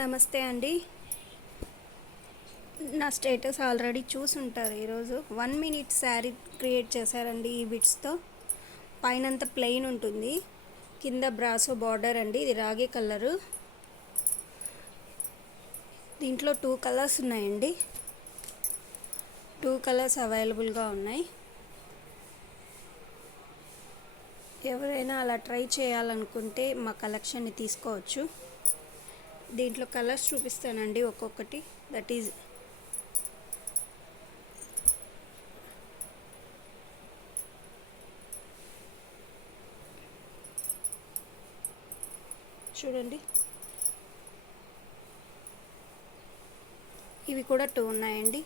నమస్తే అండి. నా స్టేటస్ ఆల్రెడీ చూసుంటారు. ఈరోజు 1 మినిట్ శారీ క్రియేట్ చేశారండి ఈ బిట్స్తో. పైనంతా ప్లెయిన్ ఉంటుంది, కింద బ్రాసో బార్డర్ అండి. ఇది రాగి కలరు. దీంట్లో 2 కలర్స్ ఉన్నాయండి. 2 కలర్స్ అవైలబుల్గా ఉన్నాయి. ఎవరైనా అలా ట్రై చేయాలనుకుంటే మా కలెక్షన్ని తీసుకోవచ్చు. దీంట్లో కలర్స్ చూపిస్తానండి ఒక్కొక్కటి. దట్ ఈజ్ చూడండి, ఇవి కూడా 2 ఉన్నాయండి.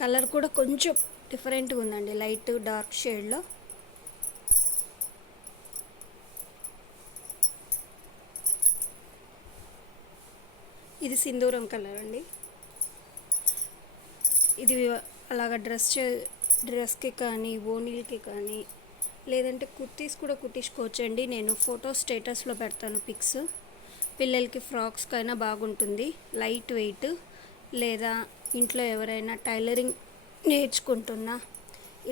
కలర్ కూడా కొంచెం డిఫరెంట్గా ఉందండి, లైట్ డార్క్ షేడ్లో. ఇది సింధూరం కలర్ అండి. ఇది అలాగ డ్రెస్కి కానీ ఓనీలకి కానీ లేదంటే కుర్తీస్ కూడా కుట్టించుకోవచ్చండి. నేను ఫోటో స్టేటస్లో పెడతాను పిక్స్. పిల్లలకి ఫ్రాక్స్కైనా బాగుంటుంది, లైట్ వెయిట్. లేదా ఇంట్లో ఎవరైనా టైలరింగ్ నేర్చుకుంటున్నా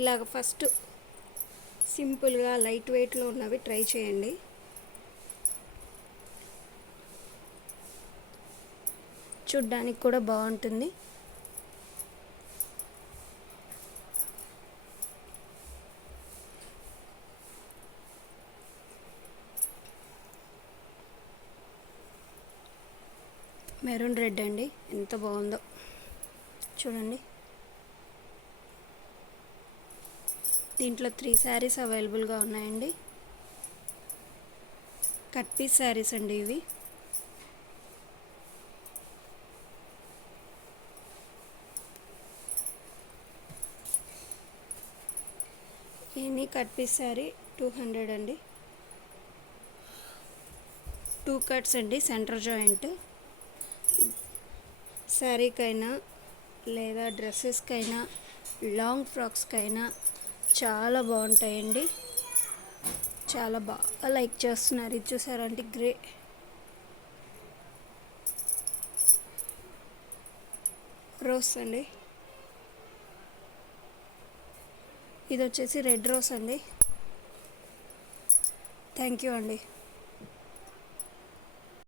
ఇలాగ ఫస్ట్ సింపుల్గా లైట్ వెయిట్లో ఉన్నవి ట్రై చేయండి. చూడ్డానికి కూడా బాగుంటుంది. మెరూన్ రెడ్ అండి, ఎంత బాగుందో చూడండి. దీంట్లో 3 శారీస్ అవైలబుల్గా ఉన్నాయండి. కట్ పీస్ శారీస్ అండి ఇవి. ఎనీ కట్ పీస్ శారీ 200 అండి. 2 కట్స్ అండి, సెంటర్ జాయింట్. శారీకైనా లేదా డ్రెస్సెస్కైనా లాంగ్ ఫ్రాక్స్కైనా చాలా బాగుంటాయండి. చాలా బాగా లైక్ చేస్తున్నారు. ఇది చూసారంటే గ్రే రోస్ అండి. ఇది వచ్చేసి రెడ్ రోస్ అండి. థ్యాంక్ యూ అండి.